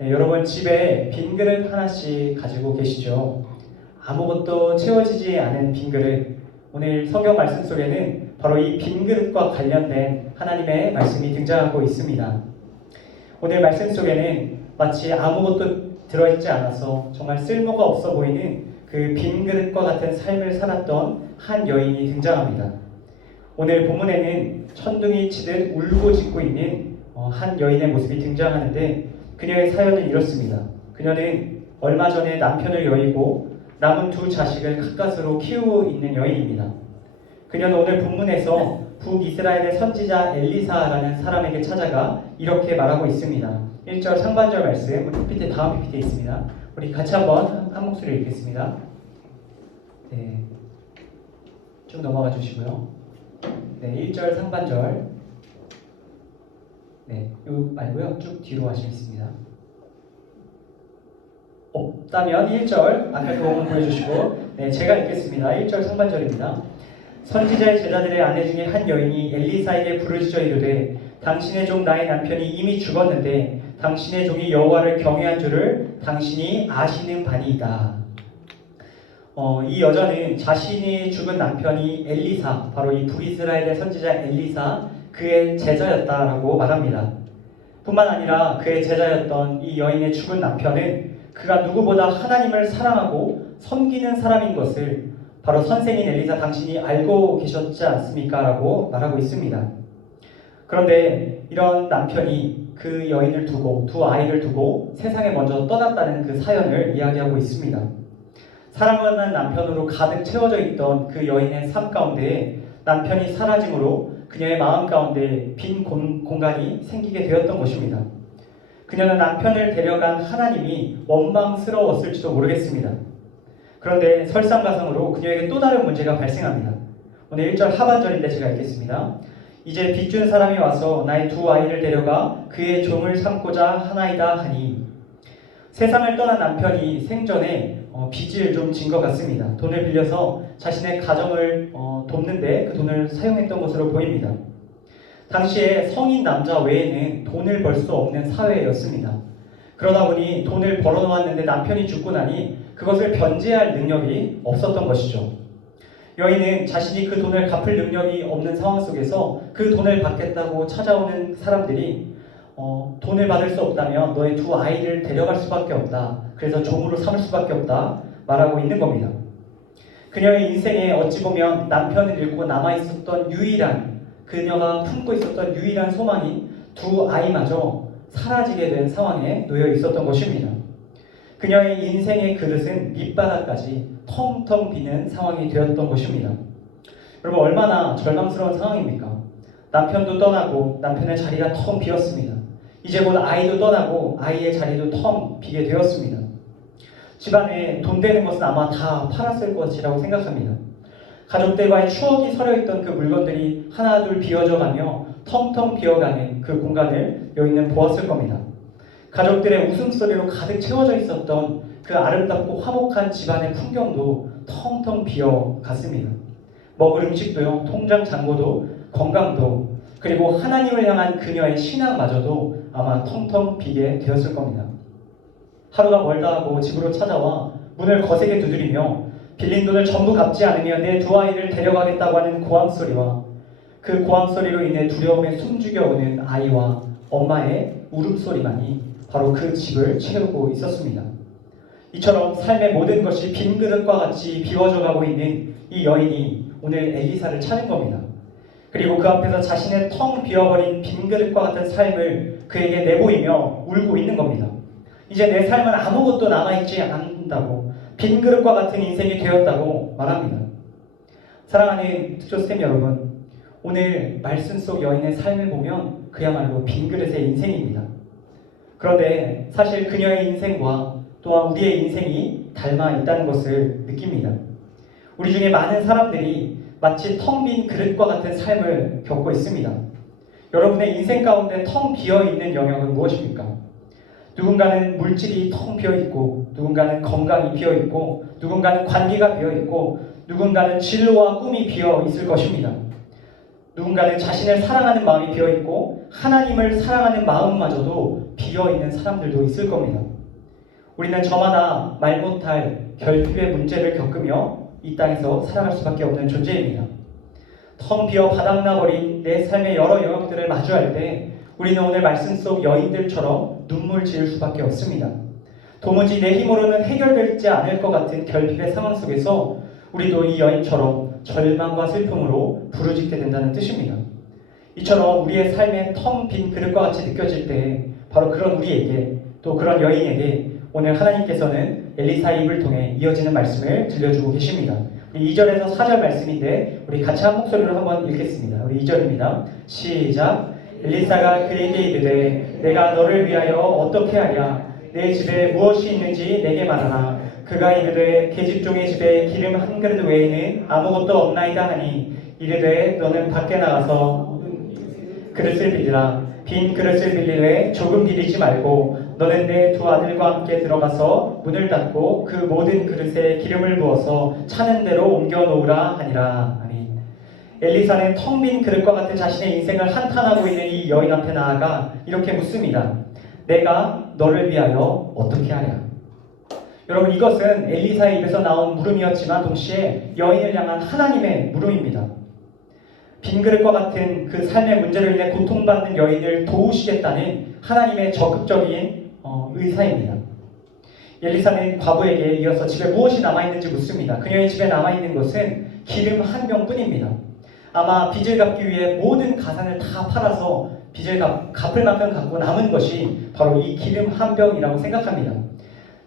네, 여러분 집에 빈 그릇 하나씩 가지고 계시죠? 아무것도 채워지지 않은 빈 그릇. 오늘 성경 말씀 속에는 바로 이 빈 그릇과 관련된 하나님의 말씀이 등장하고 있습니다. 오늘 말씀 속에는 마치 아무것도 들어있지 않아서 정말 쓸모가 없어 보이는 그 빈 그릇과 같은 삶을 살았던 한 여인이 등장합니다. 오늘 본문에는 천둥이 치듯 울고 짖고 있는 한 여인의 모습이 등장하는데 그녀의 사연은 이렇습니다. 그녀는 얼마 전에 남편을 여의고 남은 두 자식을 가까스로 키우고 있는 여인입니다. 그녀는 오늘 본문에서 북이스라엘의 선지자 엘리사라는 사람에게 찾아가 이렇게 말하고 있습니다. 1절 상반절 말씀, PPT 다음 PPT에 있습니다. 우리 같이 한번 한 목소리 읽겠습니다. 네, 쭉 넘어가 주시고요. 네, 1절 상반절. 네, 요 말고요. 쭉 뒤로 하시겠습니다. 없다면 1절 앞에 도움을 보여주시고, 네, 제가 읽겠습니다. 1절 상반절입니다. 선지자의 제자들의 아내 중에 한 여인이 엘리사에게 부르짖어 이르되 당신의 종 나의 남편이 이미 죽었는데 당신의 종이 여호와를 경외한 줄을 당신이 아시는 바니이다. 이 여자는 자신이 죽은 남편이 엘리사, 바로 이 북이스라엘의 선지자 엘리사, 그의 제자였다라고 말합니다. 뿐만 아니라 그의 제자였던 이 여인의 죽은 남편은 그가 누구보다 하나님을 사랑하고 섬기는 사람인 것을 바로 선생인 엘리사 당신이 알고 계셨지 않습니까? 라고 말하고 있습니다. 그런데 이런 남편이 그 여인을 두고 두 아이를 두고 세상에 먼저 떠났다는 그 사연을 이야기하고 있습니다. 사랑하는 남편으로 가득 채워져 있던 그 여인의 삶 가운데 남편이 사라짐으로 그녀의 마음 가운데 빈 공간이 생기게 되었던 것입니다. 그녀는 남편을 데려간 하나님이 원망스러웠을지도 모르겠습니다. 그런데 설상가상으로 그녀에게 또 다른 문제가 발생합니다. 오늘 1절 하반절인데 제가 읽겠습니다. 이제 빚준 사람이 와서 나의 두 아이를 데려가 그의 종을 삼고자 하나이다 하니, 세상을 떠난 남편이 생전에 빚을 좀 진 것 같습니다. 돈을 빌려서 자신의 가정을 돕는데 그 돈을 사용했던 것으로 보입니다. 당시에 성인 남자 외에는 돈을 벌 수 없는 사회였습니다. 그러다 보니 돈을 벌어놓았는데 남편이 죽고 나니 그것을 변제할 능력이 없었던 것이죠. 여인은 자신이 그 돈을 갚을 능력이 없는 상황 속에서 그 돈을 받겠다고 찾아오는 사람들이 돈을 받을 수 없다면 너의 두 아이를 데려갈 수밖에 없다. 그래서 종으로 삼을 수밖에 없다. 말하고 있는 겁니다. 그녀의 인생에 어찌 보면 남편을 잃고 남아있었던 유일한, 그녀가 품고 있었던 유일한 소망이 두 아이마저 사라지게 된 상황에 놓여 있었던 것입니다. 그녀의 인생의 그릇은 밑바닥까지 텅텅 비는 상황이 되었던 것입니다. 여러분, 얼마나 절망스러운 상황입니까? 남편도 떠나고 남편의 자리가 텅 비었습니다. 이제 곧 아이도 떠나고 아이의 자리도 텅 비게 되었습니다. 집안에 돈 되는 것은 아마 다 팔았을 것이라고 생각합니다. 가족들과의 추억이 서려있던 그 물건들이 하나둘 비어져가며 텅텅 비어가는 그 공간을 여인은 보았을 겁니다. 가족들의 웃음소리로 가득 채워져 있었던 그 아름답고 화목한 집안의 풍경도 텅텅 비어갔습니다. 먹을 음식도요, 통장 잔고도, 건강도, 그리고 하나님을 향한 그녀의 신앙마저도 아마 텅텅 비게 되었을 겁니다. 하루가 멀다 하고 집으로 찾아와 문을 거세게 두드리며 빌린 돈을 전부 갚지 않으면 내 두 아이를 데려가겠다고 하는 고함소리와 그 고함소리로 인해 두려움에 숨죽여오는 아이와 엄마의 울음소리만이 바로 그 집을 채우고 있었습니다. 이처럼 삶의 모든 것이 빈 그릇과 같이 비워져 가고 있는 이 여인이 오늘 엘리사를 찾은 겁니다. 그리고 그 앞에서 자신의 텅 비어버린 빈 그릇과 같은 삶을 그에게 내보이며 울고 있는 겁니다. 이제 내 삶은 아무것도 남아있지 않는다고, 빈 그릇과 같은 인생이 되었다고 말합니다. 사랑하는 특조스템 여러분, 오늘 말씀 속 여인의 삶을 보면 그야말로 빈 그릇의 인생입니다. 그런데 사실 그녀의 인생과 또한 우리의 인생이 닮아 있다는 것을 느낍니다. 우리 중에 많은 사람들이 마치 텅 빈 그릇과 같은 삶을 겪고 있습니다. 여러분의 인생 가운데 텅 비어있는 영역은 무엇입니까? 누군가는 물질이 텅 비어있고, 누군가는 건강이 비어있고, 누군가는 관계가 비어있고, 누군가는 진로와 꿈이 비어있을 것입니다. 누군가는 자신을 사랑하는 마음이 비어있고 하나님을 사랑하는 마음마저도 비어있는 사람들도 있을 겁니다. 우리는 저마다 말 못할 결핍의 문제를 겪으며 이 땅에서 살아갈 수밖에 없는 존재입니다. 텅 비어 바닥나버린 내 삶의 여러 영역들을 마주할 때 우리는 오늘 말씀 속 여인들처럼 눈물 지을 수밖에 없습니다. 도무지 내 힘으로는 해결되지 않을 것 같은 결핍의 상황 속에서 우리도 이 여인처럼 절망과 슬픔으로 부르짖게 된다는 뜻입니다. 이처럼 우리의 삶의 텅 빈 그릇과 같이 느껴질 때 바로 그런 우리에게 또 그런 여인에게 오늘 하나님께서는 엘리사의 입을 통해 이어지는 말씀을 들려주고 계십니다. 우리 2절에서 4절 말씀인데 우리 같이 한 목소리로 한번 읽겠습니다. 우리 2절입니다. 시작. 엘리사가 그에게 이르되 내가 너를 위하여 어떻게 하랴 내 집에 무엇이 있는지 내게 말하라. 그가 이르되 계집종의 집에 기름 한 그릇 외에는 아무것도 없나이다 하니 이르되 너는 밖에 나가서 그릇을 빌리라. 빈 그릇을 빌리되 조금 빌리지 말고 너는 내 두 아들과 함께 들어가서 문을 닫고 그 모든 그릇에 기름을 부어서 차는 대로 옮겨 놓으라 하니라. 아멘. 엘리사는 텅 빈 그릇과 같은 자신의 인생을 한탄하고 있는 이 여인한테 나아가 이렇게 묻습니다. 내가 너를 위하여 어떻게 하랴? 여러분, 이것은 엘리사의 입에서 나온 물음이었지만 동시에 여인을 향한 하나님의 물음입니다. 빈 그릇과 같은 그 삶의 문제로 인해 고통받는 여인을 도우시겠다는 하나님의 적극적인 의사입니다. 엘리사는 과부에게 이어서 집에 무엇이 남아있는지 묻습니다. 그녀의 집에 남아있는 것은 기름 한 병뿐입니다. 아마 빚을 갚기 위해 모든 가산을 다 팔아서 빚을 갚을 만큼 갖고 남은 것이 바로 이 기름 한 병이라고 생각합니다.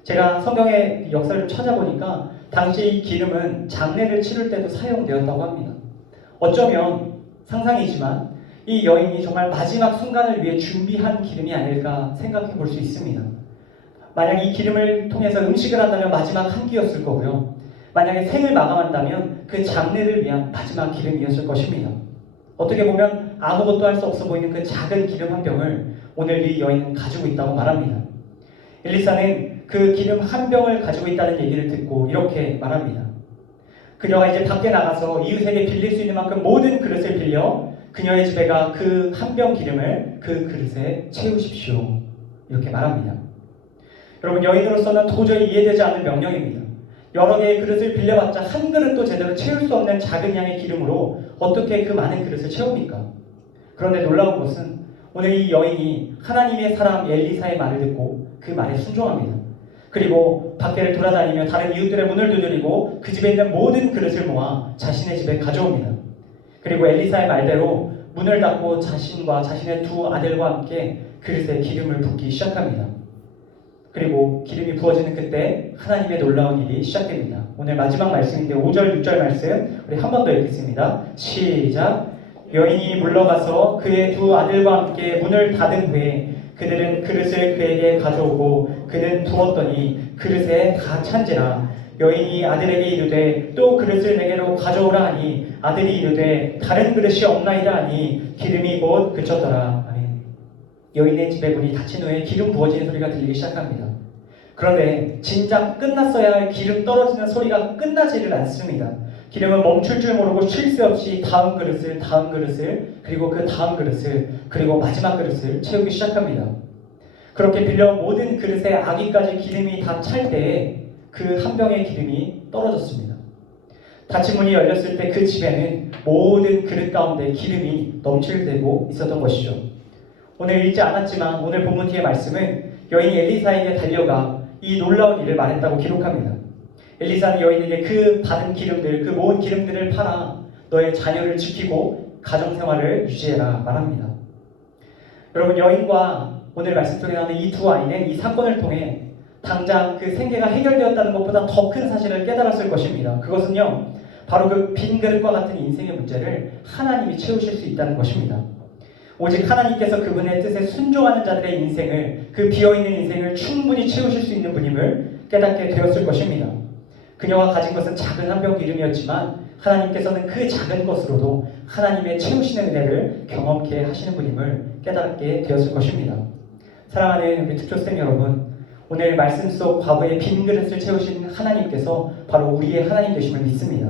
제가 성경의 역사를 좀 찾아보니까 당시 이 기름은 장례를 치를 때도 사용되었다고 합니다. 어쩌면 상상이지만 이 여인이 정말 마지막 순간을 위해 준비한 기름이 아닐까 생각해 볼 수 있습니다. 만약 이 기름을 통해서 음식을 한다면 마지막 한 끼였을 거고요. 만약에 생을 마감한다면 그 장례를 위한 마지막 기름이었을 것입니다. 어떻게 보면 아무것도 할 수 없어 보이는 그 작은 기름 한 병을 오늘 이 여인은 가지고 있다고 말합니다. 엘리사는 그 기름 한 병을 가지고 있다는 얘기를 듣고 이렇게 말합니다. 그녀가 이제 밖에 나가서 이웃에게 빌릴 수 있는 만큼 모든 그릇을 빌려 그녀의 집에 가 그 한 병 기름을 그 그릇에 채우십시오. 이렇게 말합니다. 여러분, 여인으로서는 도저히 이해되지 않는 명령입니다. 여러 개의 그릇을 빌려봤자 한 그릇도 제대로 채울 수 없는 작은 양의 기름으로 어떻게 그 많은 그릇을 채웁니까? 그런데 놀라운 것은 오늘 이 여인이 하나님의 사람 엘리사의 말을 듣고 그 말에 순종합니다. 그리고 밖에를 돌아다니며 다른 이웃들의 문을 두드리고 그 집에 있는 모든 그릇을 모아 자신의 집에 가져옵니다. 그리고 엘리사의 말대로 문을 닫고 자신과 자신의 두 아들과 함께 그릇에 기름을 붓기 시작합니다. 그리고 기름이 부어지는 그때 하나님의 놀라운 일이 시작됩니다. 오늘 마지막 말씀인데 5절, 6절 말씀 우리 한 번 더 읽겠습니다. 시작. 여인이 물러가서 그의 두 아들과 함께 문을 닫은 후에 그들은 그릇을 그에게 가져오고 그는 부었더니 그릇에 다 찬지라. 여인이 아들에게 이르되 또 그릇을 내게로 가져오라 하니 아들이 이르되 다른 그릇이 없나이다 하니 기름이 곧 그쳤더라. 아멘. 여인의 집에 문이 닫힌 후에 기름 부어지는 소리가 들리기 시작합니다. 그런데 진작 끝났어야 할 기름 떨어지는 소리가 끝나지를 않습니다. 기름은 멈출 줄 모르고 쉴 새 없이 다음 그릇을 그리고 그 다음 그릇을 그리고 마지막 그릇을 채우기 시작합니다. 그렇게 빌려 모든 그릇에 아기까지 기름이 다 찰 때에 그 한 병의 기름이 떨어졌습니다. 닫힌 문이 열렸을 때 그 집에는 모든 그릇 가운데 기름이 넘칠대고 있었던 것이죠. 오늘 읽지 않았지만 오늘 본문의 말씀은 여인이 엘리사에게 달려가 이 놀라운 일을 말했다고 기록합니다. 엘리사는 여인에게 그 받은 기름들, 그 모은 기름들을 팔아 너의 자녀를 지키고 가정생활을 유지해라 말합니다. 여러분, 여인과 오늘 말씀 속에 나오는 이 두 아이는 이 사건을 통해 당장 그 생계가 해결되었다는 것보다 더 큰 사실을 깨달았을 것입니다. 그것은요, 바로 그 빈 그릇과 같은 인생의 문제를 하나님이 채우실 수 있다는 것입니다. 오직 하나님께서 그분의 뜻에 순종하는 자들의 인생을, 그 비어있는 인생을 충분히 채우실 수 있는 분임을 깨닫게 되었을 것입니다. 그녀가 가진 것은 작은 한 병 기름이었지만 하나님께서는 그 작은 것으로도 하나님의 채우시는 은혜를 경험케 하시는 분임을 깨닫게 되었을 것입니다. 사랑하는 우리 특교생 여러분, 오늘 말씀 속 과부의 빈 그릇을 채우신 하나님께서 바로 우리의 하나님 되심을 믿습니다.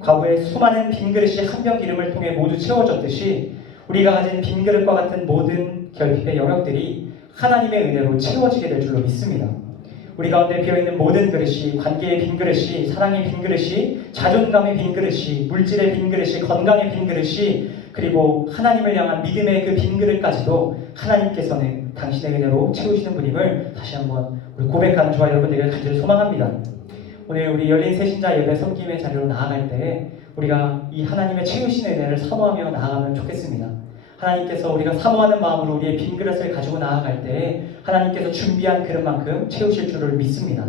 과부의 수많은 빈 그릇이 한 병 기름을 통해 모두 채워졌듯이 우리가 가진 빈 그릇과 같은 모든 결핍의 영역들이 하나님의 은혜로 채워지게 될 줄로 믿습니다. 우리 가운데 비어있는 모든 그릇이, 관계의 빈 그릇이, 사랑의 빈 그릇이, 자존감의 빈 그릇이, 물질의 빈 그릇이, 건강의 빈 그릇이, 그리고 하나님을 향한 믿음의 그 빈 그릇까지도 하나님께서는 당신의 은혜로 채우시는 분임을 다시 한번 우리 고백하는 저와 여러분들에게 간절히 소망합니다. 오늘 우리 열린 새신자 예배 섬김의 자리로 나아갈 때 우리가 이 하나님의 채우시는 은혜를 사모하며 나아가면 좋겠습니다. 하나님께서 우리가 사모하는 마음으로 우리의 빈 그릇을 가지고 나아갈 때 하나님께서 준비한 그릇만큼 채우실 줄을 믿습니다.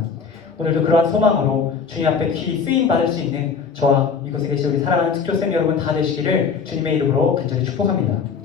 오늘도 그러한 소망으로 주님 앞에 귀히 쓰임 받을 수 있는 저와 이곳에 계신 우리 사랑하는 특교쌤 여러분 다 되시기를 주님의 이름으로 간절히 축복합니다.